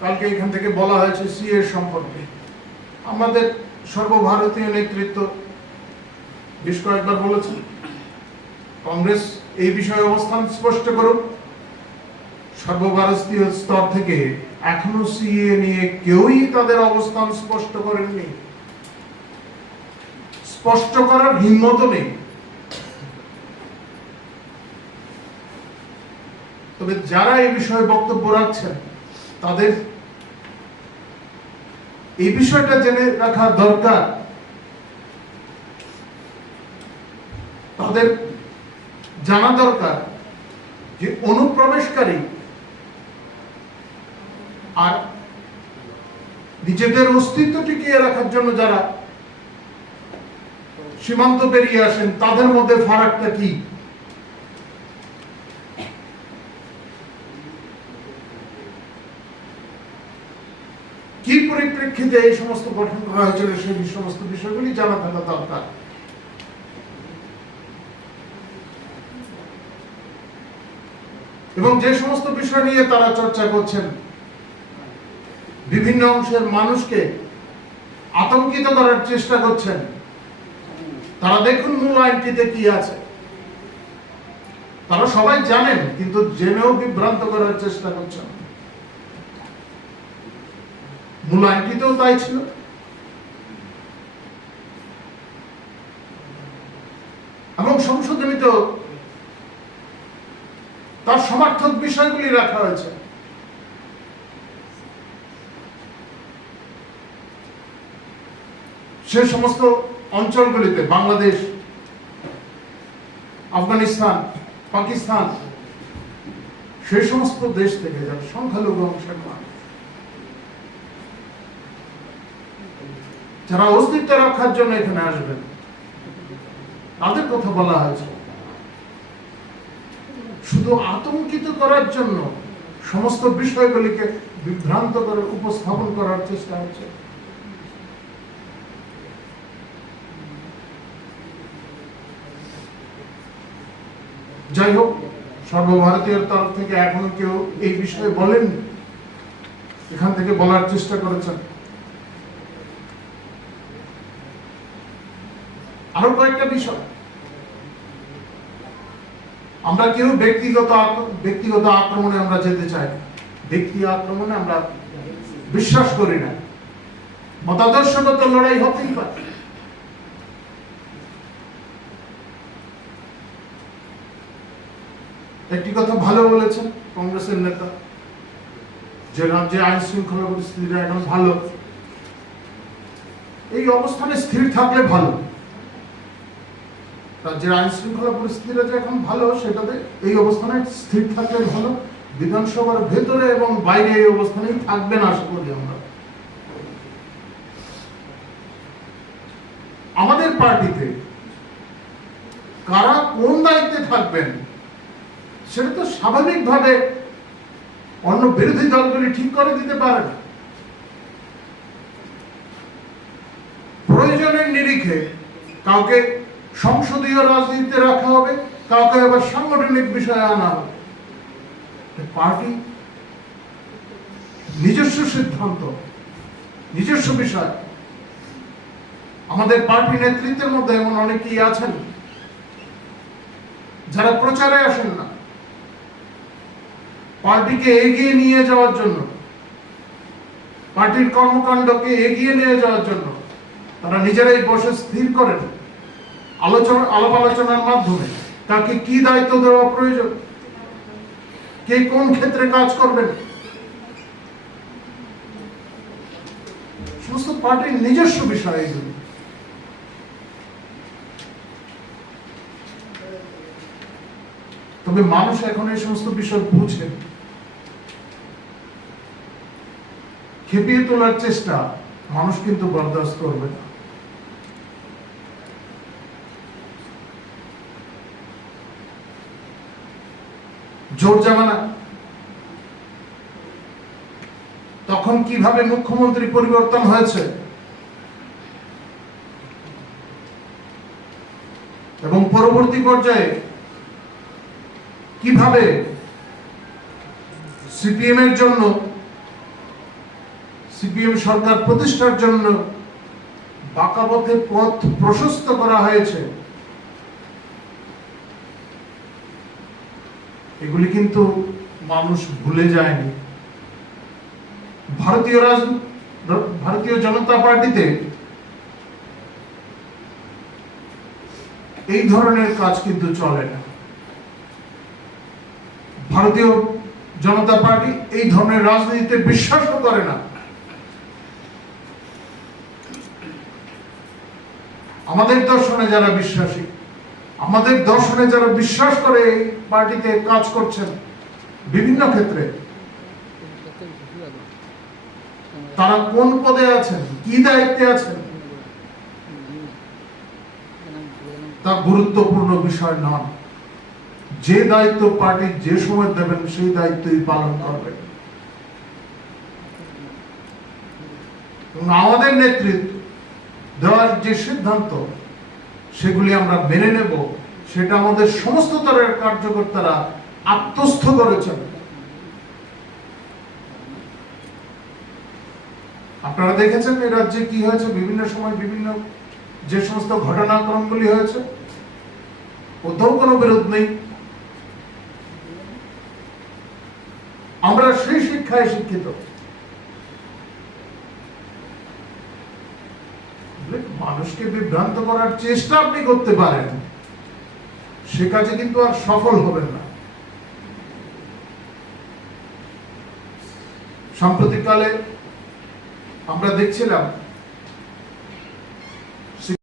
কালকে এখান থেকে বলা হয়েছে সিএ সম্পর্কে। আমাদের সর্বভারতীয় নেতৃত্ব বেশ কয়েকবার বলেছে কংগ্রেস এই বিষয়ে অবস্থান স্পষ্ট করুক। সর্বভারতীয় স্তর থেকে এখনও সিএ নিয়ে কেউই তাদের অবস্থান স্পষ্ট করেননি। স্পষ্ট করার হিম্মত নেই। তবে যারা এই বিষয়ে বক্তব্য রাখছেন তাদের এই বিষয়টা জেনে রাখা দরকার। তাদের জানা দরকার যে অনুপ্রবেশকারী আর নিজেদের অস্তিত্ব টিকিয়ে রাখার জন্য যারা সীমান্ত পেরিয়ে আসেন, তাদের মধ্যে ফারাকটা কি? কি পরিপ্রেক্ষিতে এই সমস্ত গঠন করা হয়েছিল, সেই সমস্ত বিষয়গুলি জানা থাকা দরকার। এবং যে সমস্ত বিষয় নিয়ে তারা চর্চা করছেন, বিভিন্ন অংশের মানুষকে আতঙ্কিত করার চেষ্টা করছেন, তারা দেখুন মূল আইনটিতে কি আছে। তারা সবাই জানেন, কিন্তু জেনেও বিভ্রান্ত করার চেষ্টা করছেন। মূল আইনটিতেও তাই ছিল। এবং সংশোধনীতেও তার সমর্থক বিষয়গুলি রাখা হয়েছে। সে সমস্ত অঞ্চলগুলিতে বাংলাদেশ, আফগানিস্তান, পাকিস্তান সেই সমস্ত দেশ থেকে যারা সংখ্যালঘু অংশের মানুষ। যারা অস্তিত্ব রক্ষার জন্য এখানে আসবেন, তাদের কথা বলা হয়েছে। শুধু আতঙ্কিত করার জন্য সমস্ত বিষয়গুলিকে বিভ্রান্ত করে, উপস্থাপন করার চেষ্টা হচ্ছে। যাই হোক সর্বভারতীয় তরফ থেকে এখনও কেউ এই বিষয়ে বলেননি? এখান থেকে বলার চেষ্টা করেছেন। আরও কয়েকটা বিষয়। আমরা কেউ ব্যক্তিগত ব্যক্তিগত আক্রমণে আমরা যেতে চাই ব্যক্তি আক্রমণে আমরা বিশ্বাস করি না। মতাদর্শগত লড়াই হতেই পারে। একটি কথা ভালো বলেছেন কংগ্রেসের নেতা, যে রাজ্যে আইন শৃঙ্খলা পরিস্থিতিটা এখন ভালো। এই অবস্থানে স্থির থাকলে ভালো। রাজ্যের আইন শৃঙ্খলা পরিস্থিতিটা যে এখন ভালো, সেটাতে এই অবস্থানে স্থির থাকলে ভালো। বিধানসভার ভেতরে এবং বাইরে এই অবস্থানেই থাকবেন আশা করি আমরা। আমাদের পার্টিতে কারা কোন দায়িত্বে থাকবেন, সেটা তো স্বাভাবিকভাবে অন্য বিরোধী দলগুলি ঠিক করে দিতে পারে না প্রয়োজনের নিরিখে কাউকে সংসদীয় রাজনীতিতে রাখা হবে, কাউকে আবার সাংগঠনিক বিষয়ে আনা হবে। পার্টি নিজস্ব সিদ্ধান্ত, নিজস্ব বিষয়। আমাদের পার্টি নেতৃত্বের মধ্যে এমন অনেকেই আছেন, যারা প্রচারে আসেন না। পার্টিকে এগিয়ে নিয়ে যাওয়ার জন্য, পার্টির কর্মকাণ্ডকে এগিয়ে নিয়ে যাওয়ার জন্য, তারা নিজেরাই বসে স্থির করেন। আলোচনা, আলাপ আলোচনার মাধ্যমে। তাকে কি দায়িত্ব দেওয়া প্রয়োজন? কে কোন ক্ষেত্রে কাজ করবেন? সমস্ত পার্টির নিজস্ব বিষয় এগুলো তবে মানুষ এখন এই সমস্ত বিষয় বুঝে। খেপিয়ে তোলার চেষ্টা মানুষ কিন্তু বরদাস্ত করবে না। জোর জামানা তখন কীভাবে মুখ্যমন্ত্রী পরিবর্তন হয়েছে? এবং পরবর্তী পর্যায়ে কীভাবে সিপিএম এর জন্য, সিপিএম সরকার প্রতিষ্ঠার জন্য বাঁকা পথে পথ প্রশস্ত করা হয়েছে? এগুলি কিন্তু মানুষ ভুলে যায়নি। ভারতীয় রাজ, ভারতীয় জনতা পার্টিতে এই ধরনের কাজ কিন্তু চলে না। ভারতীয় জনতা পার্টি এই ধরনের রাজনীতিতে বিশ্বাসও করে না। আমাদের দর্শনে যারা বিশ্বাসী আমাদের দর্শনে যারা বিশ্বাস করে পার্টিতে কাজ করছেন, বিভিন্ন ক্ষেত্রে, তারা কোন পদে আছেন, কি দায়িত্বে আছেন? তা গুরুত্বপূর্ণ বিষয় নয়। যে দায়িত্ব পার্টি যে সময় দেবেন, সেই দায়িত্বই পালন করবে। আমাদের নেতৃত্ব দেওয়ার যে সিদ্ধান্ত সেগুলি আমরা মেনে নেব, সেটা আমাদের সমস্ত স্তরের কার্যকর্তারা আত্মস্থ করেছেন আপনারা দেখেছেন এই রাজ্যে কি হয়েছে? বিভিন্ন সময় বিভিন্ন যে সমস্ত ঘটনাক্রমগুলি হয়েছে কোথাও কোনো বিরোধ নেই। আমরা সেই শিক্ষায় শিক্ষিত। মানুষকে বিভ্রান্ত করার চেষ্টা আপনি করতে পারেন, সে কাজে কিন্তু আর সফল হবেন না। সাম্প্রতিককালে আমরা দেখছিলাম